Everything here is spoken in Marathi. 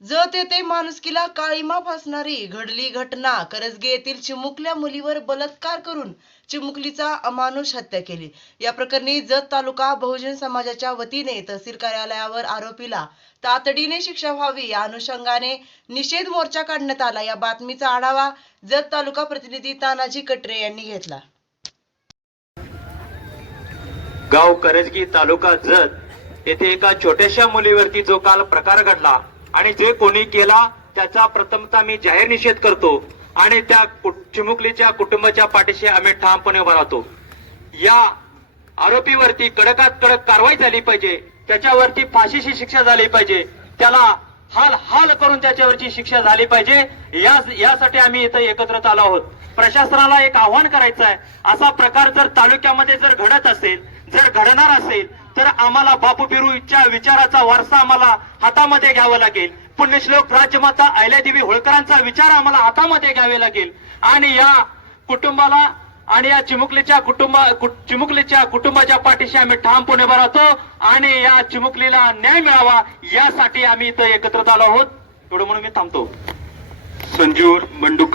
माणुसकीला काळीमा फासणारी घडली घटना. करजगे येथील चिमुकल्या मुलीवर बलात्कार करून चिमुकलीचा अमानुष हत्या केली. या प्रकरणी जत तालुका बहुजन समाजाच्या वतीने तहसील कार्यालयावर आरोपीला तातडीने शिक्षा व्हावी या अनुषंगाने निषेध मोर्चा काढण्यात आला. या बातमीचा आढावा जत तालुका प्रतिनिधी तानाजी कटरे यांनी घेतला. गाव करजगी तालुका जत येथे एका छोट्याशा मुलीवरती जो काल प्रकार घडला आणि जे कोणी केला त्याचा प्रथमता मी जाहीर निषेध करतो आणि त्या चिमुकलीच्या कुटुंबाच्या पाठीशी आम्ही ठामपणे उभा राहतो. या आरोपीवरती कडकात कडक कारवाई झाली पाहिजे त्याच्यावरती फाशीची शिक्षा झाली पाहिजे त्याला हाल हाल करून त्याच्यावरची शिक्षा झाली पाहिजे या यासाठी आम्ही इथं एकत्रित आलो आहोत. प्रशासनाला एक आव्हान करायचं आहे असा प्रकार जर तालुक्यामध्ये जर घडत असेल जर घडणार असेल तर आम्हाला बापू बिरूच्या विचाराचा वारसा आम्हाला हातामध्ये घ्यावा लागेल. पुण्यश्लोक राजमाता अहिल्यादेवी होळकरांचा विचार आम्हाला हातामध्ये घ्यावे लागेल. आणि या कुटुंबाला आणि या चिमुकलीच्या कुटुंबा चिमुकलीच्या कुटुंबाच्या पाठीशी आम्ही ठामपणे उभा राहतो. आणि या चिमुकलीला न्याय मिळावा यासाठी आम्ही इथं एकत्रित आलो आहोत. एवढं म्हणून मी थांबतो. संजूर बंडू